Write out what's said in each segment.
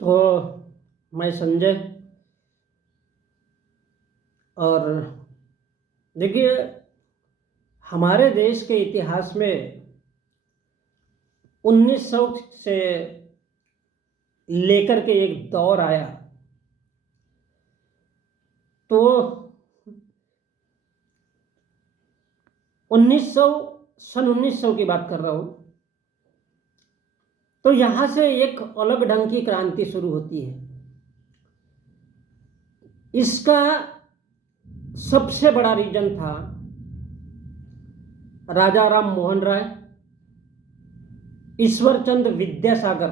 तो मैं संजय। और देखिए, हमारे देश के इतिहास में 1900 से लेकर के एक दौर आया। तो 1900 सन 1900 की बात कर रहा हूं। तो यहां से एक अलग ढंग की क्रांति शुरू होती है। इसका सबसे बड़ा रीजन था राजा राम मोहन राय, ईश्वरचंद्र विद्यासागर।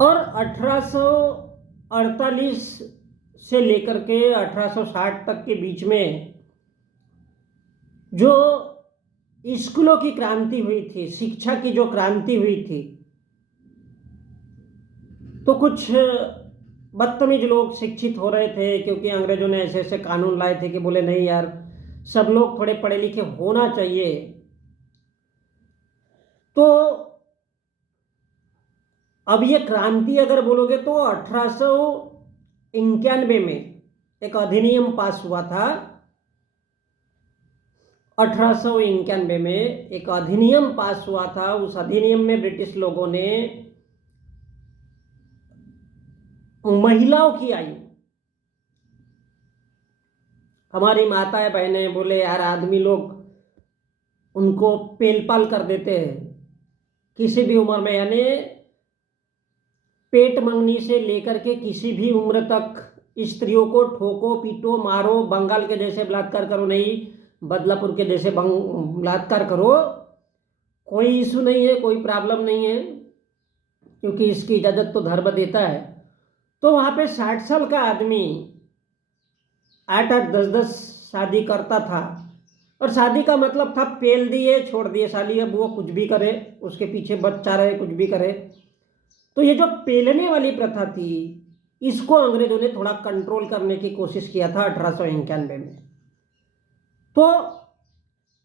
और 1848 से लेकर के 1860 तक के बीच में जो स्कूलों की क्रांति हुई थी, शिक्षा की जो क्रांति हुई थी, तो कुछ बदतमीज लोग शिक्षित हो रहे थे क्योंकि अंग्रेजों ने ऐसे ऐसे कानून लाए थे कि बोले नहीं यार, सब लोग थोड़े पढ़े लिखे होना चाहिए। तो अब ये क्रांति अगर बोलोगे तो 1891 में एक अधिनियम पास हुआ था। 1891 में एक अधिनियम पास हुआ था। उस अधिनियम में ब्रिटिश लोगों ने महिलाओं की आयु, हमारी माताएं बहनें बोले यार, आदमी लोग उनको पेलपाल कर देते हैं किसी भी उम्र में, यानी पेट मंगनी से लेकर के किसी भी उम्र तक स्त्रियों को ठोको, पीटो, मारो, बंगाल के जैसे बलात्कार करो, नहीं बदलापुर के जैसे बलात्कार करो, कोई इशू नहीं है, कोई प्रॉब्लम नहीं है, क्योंकि इसकी इजाजत तो धर्म देता है। तो वहां पे 60 साल का आदमी 8-8, 10-10 शादी करता था। और शादी का मतलब था पेल दिए छोड़ दिए साली, अब वो कुछ भी करे, उसके पीछे बच्चा रहे, कुछ भी करे। तो ये जो पेलने वाली प्रथा थी, इसको अंग्रेजों ने थोड़ा कंट्रोल करने की कोशिश किया था 1891 में। तो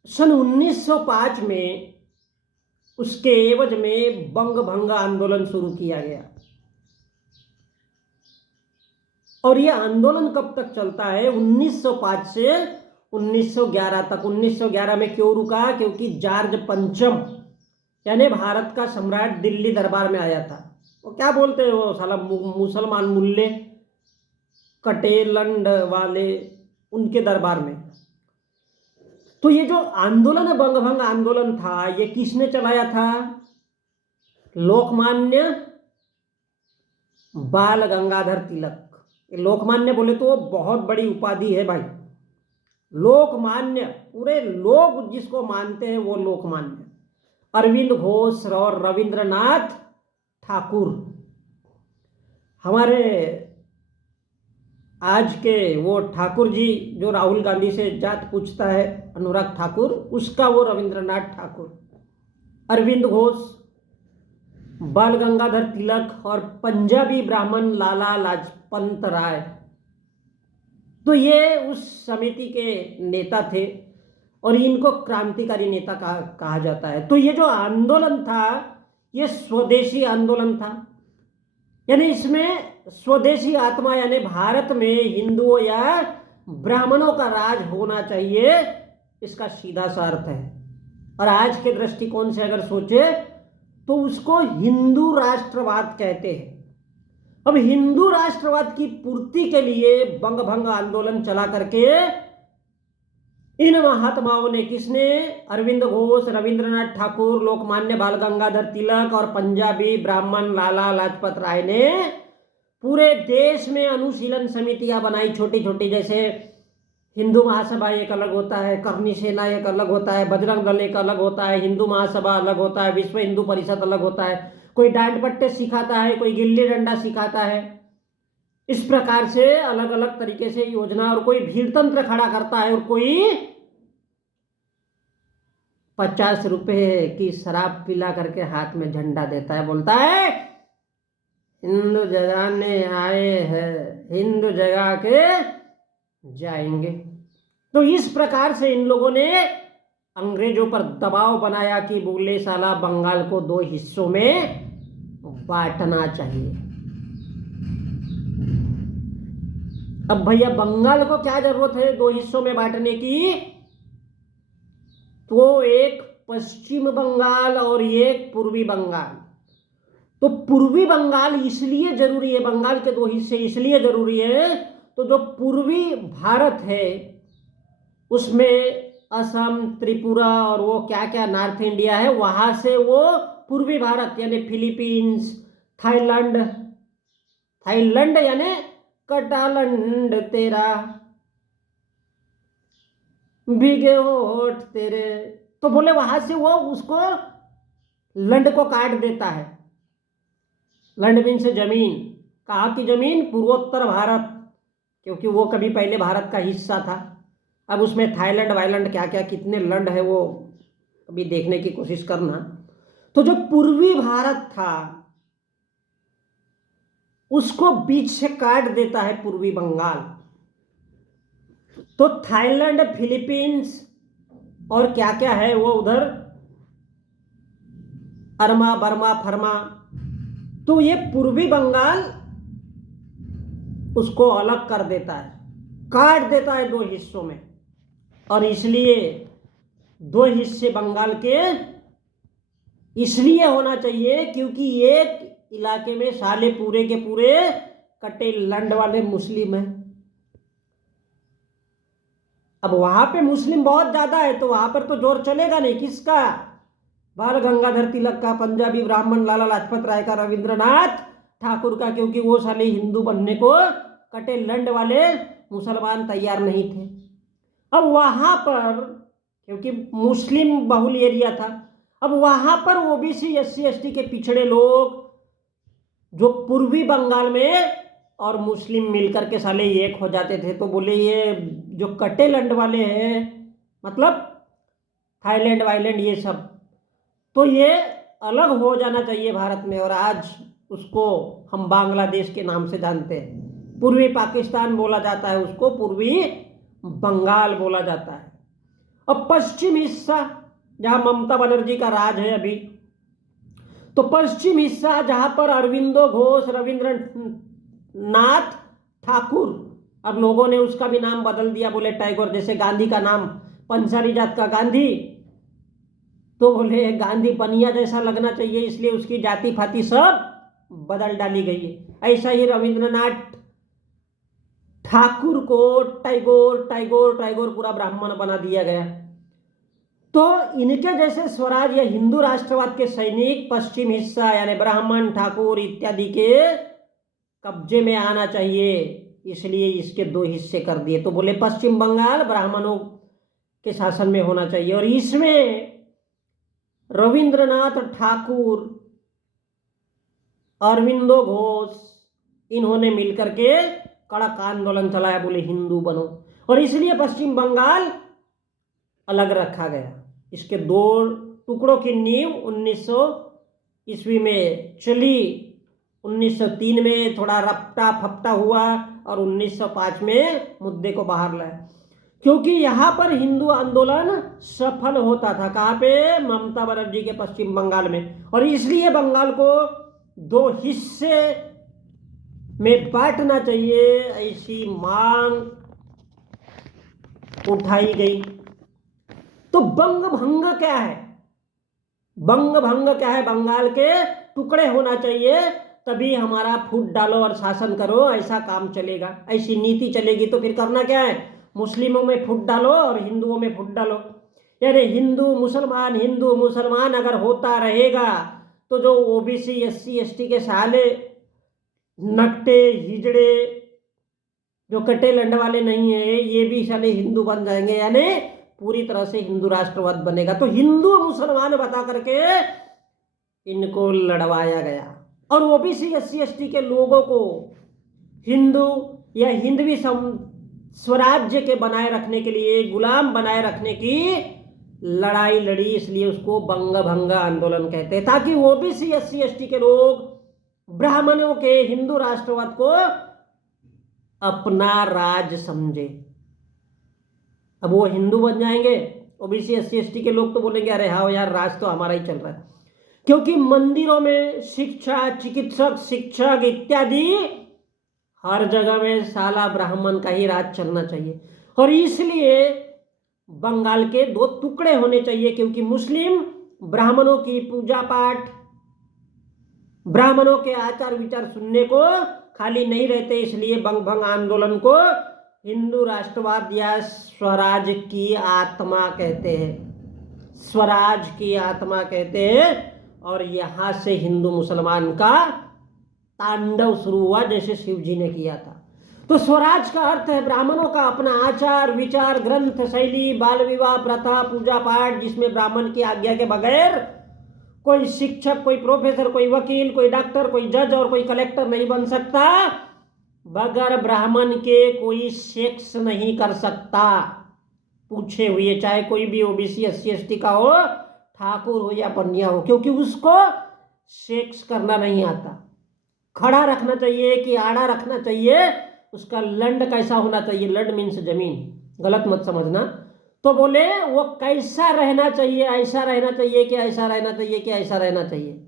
सन 1905 में उसके एवज में बंग भंग आंदोलन शुरू किया गया। और यह आंदोलन कब तक चलता है? 1905 से 1911 तक। 1911 में क्यों रुका? क्योंकि जॉर्ज पंचम यानी भारत का सम्राट दिल्ली दरबार में आया था। वो क्या बोलते हैं वो साला मुसलमान मुल्ले कटेलंड वाले, उनके दरबार में। तो ये जो आंदोलन है, बंग भंग आंदोलन था, ये किसने चलाया था? लोकमान्य बाल गंगाधर तिलक। लोकमान्य बोले तो वो बहुत बड़ी उपाधि है भाई। लोकमान्य, पूरे लोग जिसको मानते हैं वो लोकमान्य। अरविंद घोष और रविंद्रनाथ ठाकुर, हमारे आज के वो ठाकुर जी जो राहुल गांधी से जात पूछता है, अनुराग ठाकुर, उसका वो रविंद्रनाथ ठाकुर। अरविंद घोष, बाल गंगाधर तिलक और पंजाबी ब्राह्मण लाला लाजपत राय, तो ये उस समिति के नेता थे और इनको क्रांतिकारी नेता कहा जाता है। तो ये जो आंदोलन था, ये स्वदेशी आंदोलन था, यानी इसमें स्वदेशी आत्मा, यानी भारत में हिंदुओं या ब्राह्मणों का राज होना चाहिए, इसका सीधा सा अर्थ है। और आज के दृष्टिकोण से अगर सोचे तो उसको हिंदू राष्ट्रवाद कहते हैं। अब हिंदू राष्ट्रवाद की पूर्ति के लिए बंग भंग आंदोलन चला करके इन महात्माओं ने, किसने? अरविंद घोष, रविंद्रनाथ ठाकुर, लोकमान्य बाल गंगाधर तिलक और पंजाबी ब्राह्मण लाला लाजपत राय ने पूरे देश में अनुशीलन समितियां बनाई, छोटी छोटी। जैसे हिंदू महासभा एक अलग होता है, करनी सेना एक अलग होता है, बजरंग दल एक अलग होता है, हिंदू महासभा अलग होता है, विश्व हिंदू परिषद अलग होता है। कोई डांड पट्टे सिखाता है, कोई गिल्ली डंडा सिखाता है। इस प्रकार से अलग अलग तरीके से योजना, और कोई भीड़ तंत्र खड़ा करता है, और कोई 50 रुपए की शराब पिला करके हाथ में झंडा देता है, बोलता है हिंदू जगाने आए हैं, हिंदू जगा के जाएंगे। तो इस प्रकार से इन लोगों ने अंग्रेजों पर दबाव बनाया कि बोले साला बंगाल को 2 हिस्सों में बांटना चाहिए। अब भैया बंगाल को क्या जरूरत है दो हिस्सों में बांटने की? तो एक पश्चिम बंगाल और एक पूर्वी बंगाल। तो पूर्वी बंगाल इसलिए जरूरी है, बंगाल के दो हिस्से इसलिए जरूरी है, तो जो पूर्वी भारत है उसमें असम, त्रिपुरा और वो क्या क्या नॉर्थ इंडिया है, वहां से वो पूर्वी भारत यानी फिलीपींस, थाईलैंड, थाईलैंड यानी कटालंड तेरा भीगे होठ तेरे, तो बोले वहां से वो उसको लंड को काट देता है। लंड मीन से जमीन, कहाँ की जमीन? पूर्वोत्तर भारत, क्योंकि वो कभी पहले भारत का हिस्सा था। अब उसमें थाईलैंड वाईलैंड क्या क्या कितने लंड है वो अभी देखने की कोशिश करना। तो जो पूर्वी भारत था उसको बीच से काट देता है पूर्वी बंगाल। तो थाईलैंड, फिलीपींस और क्या क्या है वो उधर, अरमा, बर्मा, फरमा, तो ये पूर्वी बंगाल उसको अलग कर देता है, काट देता है दो हिस्सों में। और इसलिए दो हिस्से बंगाल के इसलिए होना चाहिए क्योंकि एक इलाके में साले पूरे के पूरे कटे लंड वाले मुस्लिम हैं। अब वहां पे मुस्लिम बहुत ज्यादा है तो वहां पर तो जोर चलेगा नहीं। किसका? बाल गंगाधर तिलक का, पंजाबी ब्राह्मण लाला लाजपत राय का, रविंद्रनाथ ठाकुर का, क्योंकि वो साले हिंदू बनने को कटे लंड वाले मुसलमान तैयार नहीं थे। अब वहां पर क्योंकि मुस्लिम बहुल एरिया था, अब वहां पर ओबीसी, एससी, एसटी के पिछड़े लोग जो पूर्वी बंगाल में और मुस्लिम मिलकर के साले एक हो जाते थे, तो बोले ये जो कटे लंड वाले हैं, मतलब थाईलैंड वाईलैंड ये सब, तो ये अलग हो जाना चाहिए भारत में। और आज उसको हम बांग्लादेश के नाम से जानते हैं। पूर्वी पाकिस्तान बोला जाता है उसको, पूर्वी बंगाल बोला जाता है। और पश्चिम हिस्सा जहां ममता बनर्जी का राज है अभी, तो पश्चिम हिस्सा जहां पर अरविंदो घोष, रविंद्रनाथ ठाकुर, अब लोगों ने उसका भी नाम बदल दिया, बोले टैगोर। जैसे गांधी का नाम पंचाली जात का गांधी, तो बोले गांधी बनिया जैसा लगना चाहिए, इसलिए उसकी जाति फाति सब बदल डाली गई है। ऐसा ही रविंद्रनाथ ठाकुर को टैगोर टैगोर टैगोर पूरा ब्राह्मण बना दिया गया। तो इनके जैसे स्वराज या हिंदू राष्ट्रवाद के सैनिक पश्चिम हिस्सा यानी ब्राह्मण, ठाकुर इत्यादि के कब्जे में आना चाहिए, इसलिए इसके दो हिस्से कर दिए। तो बोले पश्चिम बंगाल ब्राह्मणों के शासन में होना चाहिए। और इसमें रविंद्रनाथ ठाकुर, अरविंदो घोष, इन्होंने मिलकर के कड़क आंदोलन चलाया, बोले हिंदू बनो। और इसलिए पश्चिम बंगाल अलग रखा गया। इसके दो टुकड़ों की नींव 1900 ईस्वी में चली, 1903 में थोड़ा रपटा फपटा हुआ और 1905 में मुद्दे को बाहर लाया, क्योंकि यहां पर हिंदू आंदोलन सफल होता था। कहां पे? ममता बनर्जी के पश्चिम बंगाल में। और इसलिए बंगाल को दो हिस्से में बांटना चाहिए, ऐसी मांग उठाई गई। तो बंग भंग क्या है? बंग भंग क्या है? बंगाल के टुकड़े होना चाहिए, तभी हमारा फूट डालो और शासन करो, ऐसा काम चलेगा, ऐसी नीति चलेगी। तो फिर करना क्या है? मुस्लिमों में फूट डालो और हिंदुओं में फूट डालो, यानी हिंदू मुसलमान अगर होता रहेगा तो जो ओबीसी, एससी, एसटी के साले नकटे हिजड़े जो कटे लंड वाले नहीं है, ये भी साले हिंदू बन जाएंगे, यानी पूरी तरह से हिंदू राष्ट्रवाद बनेगा। तो हिंदू मुसलमान बता करके इनको लड़वाया गया। और ओबीसी, एससी, एसटी के लोगों को हिंदू या हिंदवी स्वराज्य के बनाए रखने के लिए, गुलाम बनाए रखने की लड़ाई लड़ी, इसलिए उसको बंग भंग आंदोलन कहते हैं, ताकि ओबीसी, एससी, एसटी के लोग ब्राह्मणों के हिंदू राष्ट्रवाद को अपना राज समझे। अब वो हिंदू बन जाएंगे, ओबीसी, एससी, एसटी के लोग तो बोलेंगे अरे हाँ यार, राज तो हमारा ही चल रहा है, क्योंकि मंदिरों में शिक्षा, चिकित्सक, शिक्षक इत्यादि हर जगह में साला ब्राह्मण का ही राज चलना चाहिए। और इसलिए बंगाल के दो टुकड़े होने चाहिए, क्योंकि मुस्लिम ब्राह्मणों की पूजा पाठ, ब्राह्मणों के आचार विचार सुनने को खाली नहीं रहते। इसलिए बंग भंग आंदोलन को हिंदू राष्ट्रवाद या स्वराज की आत्मा कहते हैं, स्वराज की आत्मा कहते हैं। और यहां से हिंदू मुसलमान का तांडव शुरू हुआ, जैसे शिव जी ने किया था। तो स्वराज का अर्थ है ब्राह्मणों का अपना आचार विचार, ग्रंथ, शैली, बाल विवाह प्रथा, पूजा पाठ, जिसमें ब्राह्मण की आज्ञा के बगैर कोई शिक्षक, कोई प्रोफेसर, कोई वकील, कोई डॉक्टर, कोई जज और कोई कलेक्टर नहीं बन सकता। बगैर ब्राह्मण के कोई सेक्स नहीं कर सकता, पूछे हुए, चाहे कोई भी ओबीसी, एससी, एसटी का हो, ठाकुर हो या बनिया हो, क्योंकि उसको सेक्स करना नहीं आता। खड़ा रखना चाहिए कि आड़ा रखना चाहिए, उसका लंड कैसा होना चाहिए, लंड मीन्स जमीन, गलत मत समझना। तो बोले वो कैसा रहना चाहिए, ऐसा रहना चाहिए कि ऐसा रहना चाहिए कि ऐसा रहना चाहिए,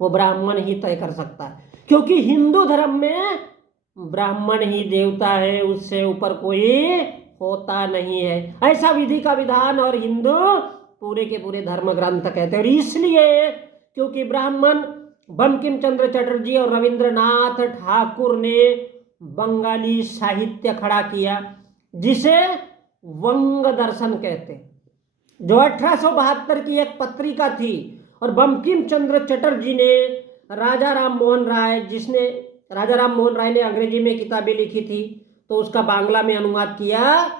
वो ब्राह्मण ही तय कर सकता है। क्योंकि हिंदू धर्म में ब्राह्मण ही देवता है, उससे ऊपर कोई होता नहीं है, ऐसा विधि का विधान और हिंदू पूरे के पूरे धर्म ग्रंथ कहते हैं। और इसलिए क्योंकि ब्राह्मण बंकिम चंद्र चटर्जी और रविंद्रनाथ ठाकुर ने बंगाली साहित्य खड़ा किया, जिसे वंग दर्शन कहते हैं, जो 1872 की एक पत्रिका थी। और बंकिम चंद्र चटर्जी ने राजा राम मोहन राय, जिसने राजा राम मोहन राय ने अंग्रेजी में किताबें लिखी थी, तो उसका बांग्ला में अनुवाद किया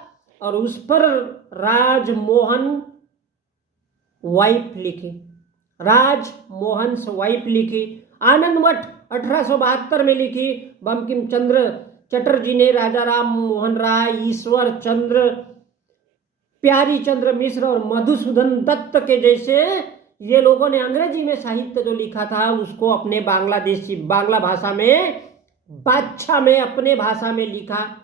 और उस पर राजमोहन वाइफ लिखी, राजमोहन वाइफ लिखी। आनंद मठ 1872 में लिखी। बंकिम चंद्र चटर्जी ने राजा राम मोहन राय, ईश्वर चंद्र, प्यारी चंद्र मिश्र और मधुसूदन दत्त के जैसे ये लोगों ने अंग्रेजी में साहित्य जो लिखा था उसको अपने बांग्लादेशी बांग्ला भाषा में, बादशाह में, अपने भाषा में लिखा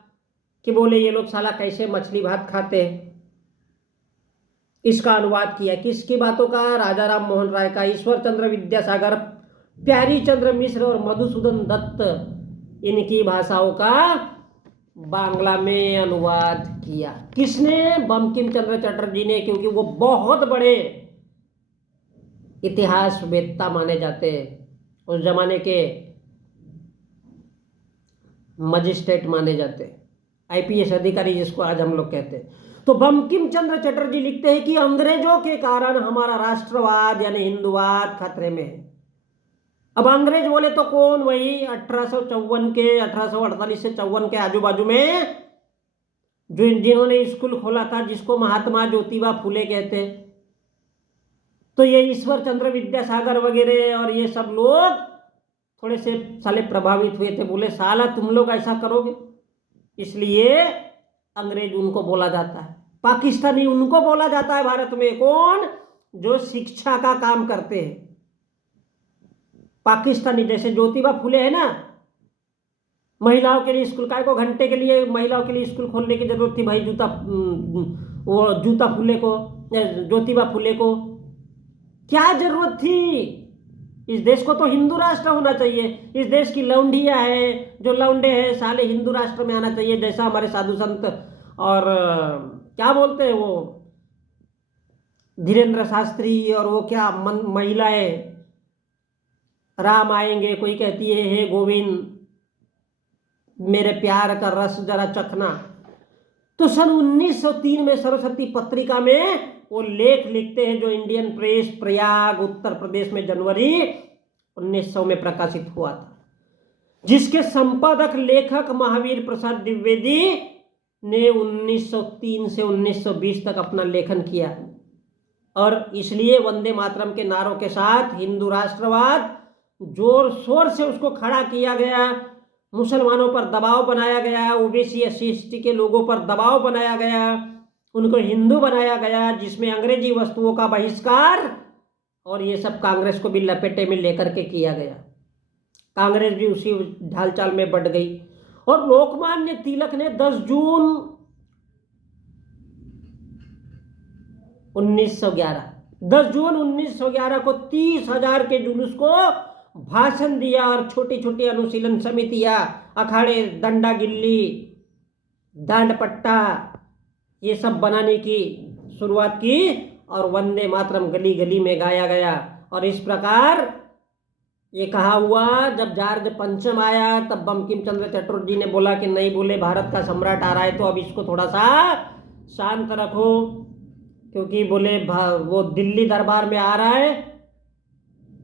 कि बोले ये लोग साला कैसे मछली भात खाते हैं। इसका अनुवाद किया किसकी बातों का, राजा राम मोहन राय का, ईश्वर चंद्र विद्यासागर, प्यारी चंद्र मिश्र और मधुसूदन दत्त, इनकी भाषाओं का बांग्ला में अनुवाद किया। किसने? बंकिम चंद्र चटर्जी ने, क्योंकि वो बहुत बड़े इतिहासवेत्ता माने जाते हैं, उस जमाने के मजिस्ट्रेट माने जाते, आईपीएस अधिकारी जिसको आज हम लोग कहते हैं। तो बंकिम चंद्र चटर्जी लिखते हैं कि अंग्रेजों के कारण हमारा राष्ट्रवाद यानी हिंदुवाद खतरे में है। अब अंग्रेज बोले तो कौन? वही 1854 के, 1848 से 54 के आजू बाजू में जिन्होंने स्कूल खोला था, जिसको महात्मा ज्योतिबा फुले कहते हैं। तो ये ईश्वर चंद्र विद्यासागर वगैरह और ये सब लोग थोड़े से साले प्रभावित हुए थे, बोले साला तुम लोग ऐसा करोगे, इसलिए अंग्रेज उनको बोला जाता है, पाकिस्तानी उनको बोला जाता है भारत में। कौन? जो शिक्षा का काम करते हैं, पाकिस्तानी। जैसे ज्योतिबा फुले है ना, महिलाओं के लिए स्कूल, काय को घंटे के लिए महिलाओं के लिए स्कूल खोलने की जरूरत थी भाई, जूता फुले को, ज्योतिबा फुले को क्या जरूरत थी? इस देश को तो हिंदू राष्ट्र होना चाहिए। इस देश की लौंडियां हैं, जो लौंडे हैं, साले हिंदू राष्ट्र में आना चाहिए, जैसा हमारे साधु संत और क्या बोलते हैं वो धीरेन्द्र शास्त्री और वो क्या महिलाएं, राम आएंगे, कोई कहती है हे गोविंद मेरे प्यार का रस जरा चखना। तो सन 1903 में सरस्वती पत्रिका में वो लेख लिखते हैं, जो इंडियन प्रेस प्रयाग उत्तर प्रदेश में जनवरी 1900 में प्रकाशित हुआ था, जिसके संपादक लेखक महावीर प्रसाद द्विवेदी ने 1903 से 1920 तक अपना लेखन किया। और इसलिए वंदे मातरम के नारों के साथ हिंदू राष्ट्रवाद जोर शोर से उसको खड़ा किया गया, मुसलमानों पर दबाव बनाया गया, ओबीसी एससी एसटी के लोगों पर दबाव बनाया गया, उनको हिंदू बनाया गया, जिसमें अंग्रेजी वस्तुओं का बहिष्कार और ये सब कांग्रेस को भी लपेटे में लेकर के किया गया। कांग्रेस भी उसी ढाल चाल में बढ़ गई। और लोकमान्य तिलक ने 10 जून 1911 10 जून 1911 को 30,000 के जुलूस को भाषण दिया और छोटी छोटी अनुशीलन समितियां, अखाड़े, डंडा गिल्ली, दांड पट्टा ये सब बनाने की शुरुआत की और वंदे मातरम गली गली में गाया गया। और इस प्रकार ये कहा हुआ, जब जॉर्ज पंचम आया तब बंकिम चंद्र चटर्जी ने बोला कि नहीं, बोले भारत का सम्राट आ रहा है तो अब इसको थोड़ा सा शांत रखो, क्योंकि बोले वो दिल्ली दरबार में आ रहा है।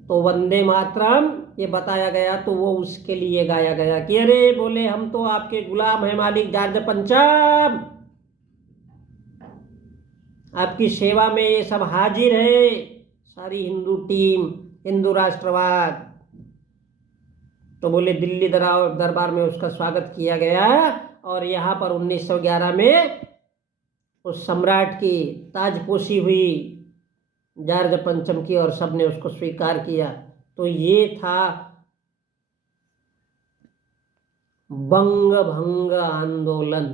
तो वंदे मातरम ये बताया गया तो वो उसके लिए गाया गया कि अरे बोले हम तो आपके गुलाम हैं मालिक जॉर्ज पंचम, आपकी सेवा में ये सब हाजिर है, सारी हिंदू टीम, हिंदू राष्ट्रवाद। तो बोले दिल्ली दरबार में उसका स्वागत किया गया और यहाँ पर 1911 में उस सम्राट की ताजपोशी हुई जॉर्ज पंचम की और सबने उसको स्वीकार किया। तो ये था बंग भंग आंदोलन।